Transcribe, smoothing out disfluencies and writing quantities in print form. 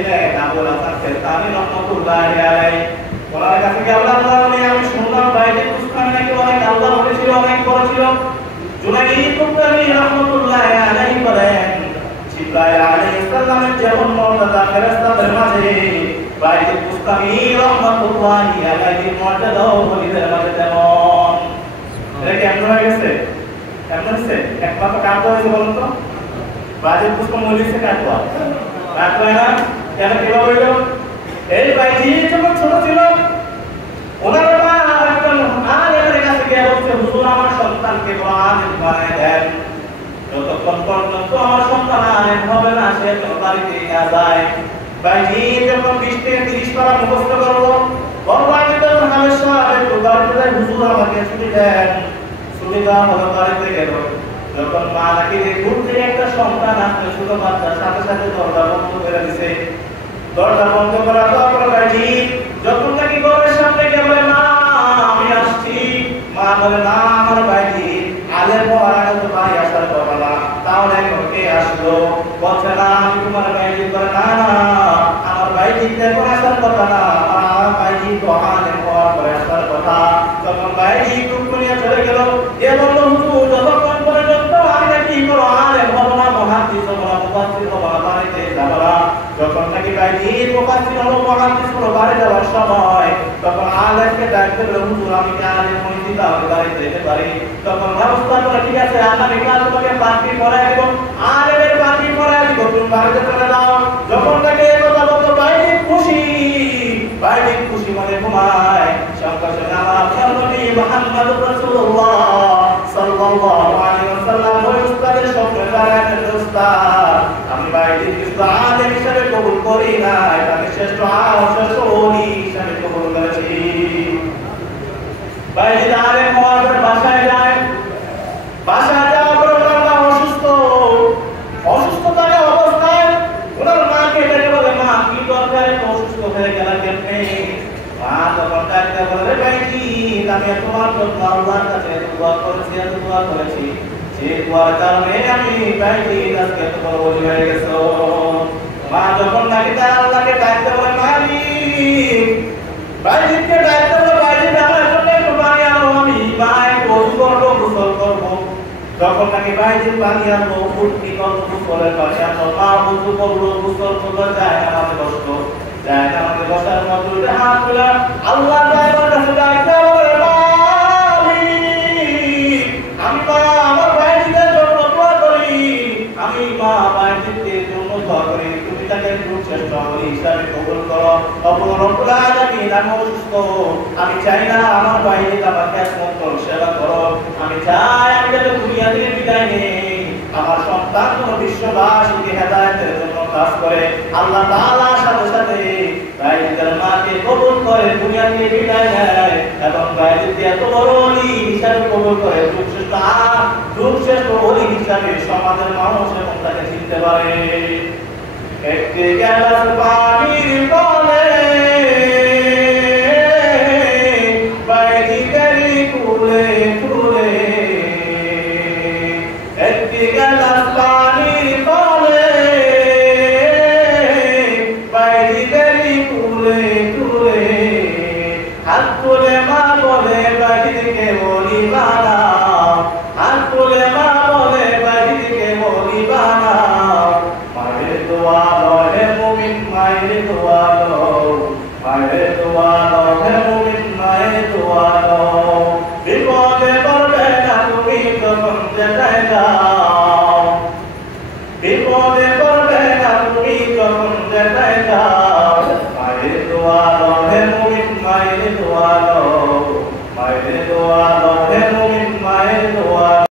ছিলেন আবুল হাসান সেস্তানি রহমাতুল্লাহি আলাইহি। ওনার কাছে গিয়ে আল্লাহ আমি শুনলাম বাইজিদ বুস্তামি নাকি অনেক আল্লাহ হয়েছিল, অনেক বড় ছিল। জুনাইদ বুস্তামি রহমাতুল্লাহি আলাইহি বলেন জিবরাইল আলাইহিস সালামের যেমন মর্যাদা ফেরেশতাদের মাঝে, বাইজিদ বুস্তামি রহমাতুল্লাহি আলাইহির মর্যাদা ওলিদের মাঝে তেমন। এটা কেমন হয়ে গেছে? কেমন হয়েছে? একমাত্র কাঁদতে হয়েছে বলুন তো? বাইজিদ বুস্তামি মলিছে কাঁদতো কাঁদতো না কেন? কিভাবে হইল? এই বাইজিদ যখন ছোট ছিল ওনার মা একজন আলেমের কাছে গিয়ে বলছে হুজুর আমার সন্তানকে কোরআন বানায় দেন, যতক্ষণ পর্যন্ত আমার সন্তান আলেম হবে না সে বাড়িতে নিয়ে যায়। বাইজিদ যখন 20 থেকে 30 পারা মুখস্থ করলো, বড়বাড়ি যখন হামেশা একটু বাড়িতে যায় হুজুর আমাকে ছুটি দেন, ছুটি দেওয়া হলো বাড়িতে গেল। যখন মা নাকি দূর থেকে একটা সন্তান আসলে ছোট বাচ্চার সাথে সাথে দরজা বন্ধ করে দিছে। দরজা বন্ধ করার পর বাইজিদ যখন নাকি ঘরের সামনে গিয়ে বলে মা আমি আসছি, মা বলে না আমার বাইজিদ আলের পর আগে তো বাড়ি আসার কথা না, তাহলে এখন কে আসলো? বলছে না আমি তোমার বাইজিদ। বলে না না আমার বাইজিদ এখন আসার কথা না, আমার বাইজিদ তো আলের পর পরে আসার কথা। তখন বাইজিদ টুকু নিয়ে চলে গেল। এ বলল হুজুর যতক্ষণ পর্যন্ত আমি নাকি কোনো আলেম হবো না, মুহাদ্দিস হবো না, মুফাসসির হবো না, বাড়িতে যাবো না। যখন নাকি বাইজিদ মুফাসসির হলো, মুহাদ্দিস হলো, বাড়ি যাওয়ার সময় তখন আলেমকে ডাকতে বলে হুজুর আমি কি আলেম হইছি তাহলে বাড়িতে যেতে পারি? তখন ব্যবস্থা করে ঠিক আছে আগামীকাল তোমাকে পাত্রী পড়ায় দেবো, আলেমের পাত্রী পড়ায় দিব, তুমি বাড়িতে চলে যাও। যখন তাকে কথা বলতো বাইজিদ খুশি, বাইজিদ খুশি মনে ঘুমায়। সঙ্গে সঙ্গে আমার নবী মুহাম্মদুর রাসূলুল্লাহ সাল্লাল্লাহু আলাইহি ওয়াসাল্লাম ওই উস্তাদের স্বপ্নে দাঁড়ায় উস্তাদ আমি বাইজিদ কিন্তু আলেম হিসেবে কবুল করি না, আমি শ্রেষ্ঠ শ্রেষ্ঠ ওলি হিসেবে কবুল করেছি। বাইজিদ আলেম হওয়ার পর বাসায় যায়। বাসায় যাওয়ার পর ওনার মা অসুস্থ, অসুস্থতার অবস্থায় ওনার মাকে ডেকে বলে মা কি দরকার এত অসুস্থ হয়ে গেল কেমনে? মা তখন ডাকতে বলে বাইজিদ আমি তোমার জন্য আল্লাহর কাছে দোয়া করেছি, দোয়া করেছি, যে দোয়ার কারণে আমি বাইজিদ আজকে এত বড় ওলি হয়ে গেছো। মা যখন নাকি তার আল্লাহকে ডাকতে বলে মালিক, বাইজিদকে ডাকতে বলে বাইজিদ আমার জন্য একটু পানি আনো, আমি মায় ওযু করবো, গোসল করবো। যখন নাকি বাইজিদ পানি আনলো, উঠনি করবো, গোসলের পানি আনলো, মা ওযু করলো, গোসল করলো, যায় আমাকে বসলো, যায় আমাকে বসার মতো হাত তুলে আল্লাহ তাআলার কাছে ডাকতে বলে মালিক আমি মা আমার বাইজিদের জন্য দোয়া করি, আমি মা বাইজিদের জন্য দোয়া করি, তুমি তাকে শ্রেষ্ঠ ওলি হিসাবে কবুল করো। অপর রব্বুল আলামিন আমি অসুস্থ, আমি চাই না আমার বাইজিদ আমাকে একমাত্র সেবা করো, আমি চাই আমি যাতে দুনিয়া থেকে বিদায় নেই, আমার সন্তান কোন বিশ্ববাসীকে হেদায়েতের জন্য কাজ করে। আল্লাহ তাআলা সাথে সাথে বাইজিদের মাকে কবুল করে দুনিয়া থেকে বিদায় নেয় এবং বাইজিদ এত বড় ওলি হিসাবে কবুল করে যুগশ্রেষ্ঠ ওলি হিসাবে সমাজের মানুষ এবং তাকে চিনতে পারে। একটি গ্লাস পানির বলে বাইজিদের কুলে কুলে, একটি গ্লাস পানির বলে বাইজিদের কুলে কুলে, হাত তুলে মা বলে বাইজিদকে ওলি বানাও, হাত তুলে মা বলে বাইজিদকে ওলি বানাও। মায়ের দোয়া হে মুমিন, মায়ের দোয়া মায়ের দোয়া হে মুমিন, মায়ের দোয়া বিপদে পড়বে না তুমি যখন যেটায় যাও, বিপদে পড়বে না তুমি যখন যেটায় যাও, মায়ের দোয়া